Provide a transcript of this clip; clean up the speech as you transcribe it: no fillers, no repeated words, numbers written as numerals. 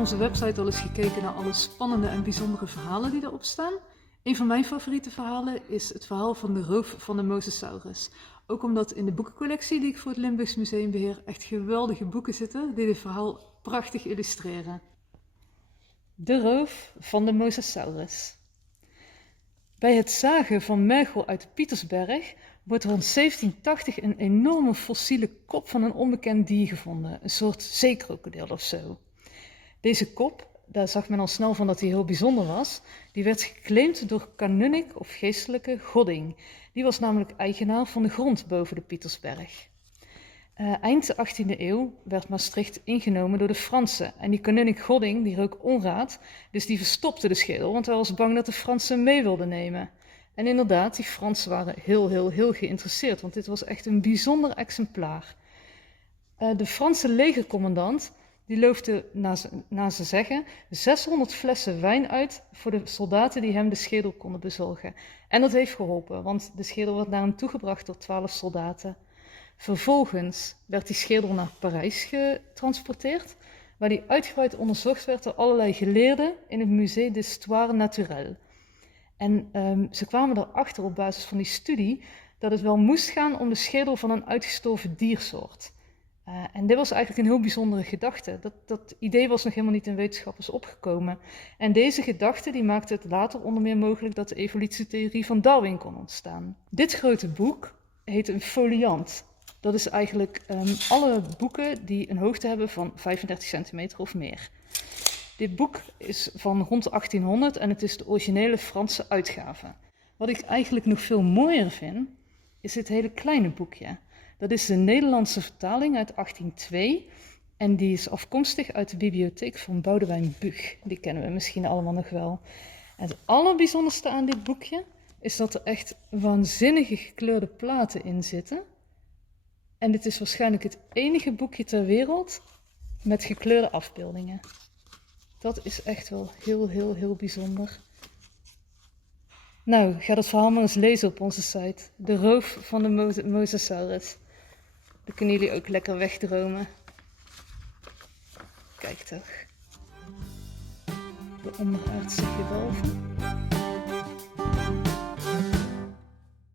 onze website al eens gekeken naar alle spannende en bijzondere verhalen die erop staan. Een van mijn favoriete verhalen is het verhaal van de roof van de Mosasaurus. Ook omdat in de boekencollectie die ik voor het Limburgs Museum beheer echt geweldige boeken zitten die dit verhaal prachtig illustreren. De roof van de Mosasaurus. Bij het zagen van mergel uit Pietersberg wordt rond 1780 een enorme fossiele kop van een onbekend dier gevonden, een soort zeekrokodil of zo. Deze kop, daar zag men al snel van dat hij heel bijzonder was, die werd geclaimd door kanunnik of geestelijke Godding. Die was namelijk eigenaar van de grond boven de Pietersberg. Eind 18e eeuw werd Maastricht ingenomen door de Fransen. En die kanunnik Godding die rook onraad, dus die verstopte de schedel, want hij was bang dat de Fransen mee wilden nemen. En inderdaad, die Fransen waren heel geïnteresseerd, want dit was echt een bijzonder exemplaar. De Franse legercommandant die loofde, naar ze zeggen, 600 flessen wijn uit voor de soldaten die hem de schedel konden bezorgen. En dat heeft geholpen, want de schedel werd naar hem toegebracht door 12 soldaten. Vervolgens werd die schedel naar Parijs getransporteerd, waar die uitgebreid onderzocht werd door allerlei geleerden in het Musée d'Histoire Naturelle. En ze kwamen erachter op basis van die studie dat het wel moest gaan om de schedel van een uitgestorven diersoort. En dit was eigenlijk een heel bijzondere gedachte. Dat idee was nog helemaal niet in wetenschappers opgekomen. En deze gedachte die maakte het later onder meer mogelijk dat de evolutietheorie van Darwin kon ontstaan. Dit grote boek heet een foliant. Dat is eigenlijk alle boeken die een hoogte hebben van 35 centimeter of meer. Dit boek is van rond 1800 en het is de originele Franse uitgave. Wat ik eigenlijk nog veel mooier vind, is dit hele kleine boekje. Dat is de Nederlandse vertaling uit 1802 en die is afkomstig uit de bibliotheek van Boudewijn Buch. Die kennen we misschien allemaal nog wel. En het allerbijzonderste aan dit boekje is dat er echt waanzinnige gekleurde platen in zitten. En dit is waarschijnlijk het enige boekje ter wereld met gekleurde afbeeldingen. Dat is echt wel heel bijzonder. Nou, ga dat verhaal maar eens lezen op onze site. De roof van de Mosasaurus. Dan kunnen jullie ook lekker wegdromen. Kijk toch. De onderaardse gewelven.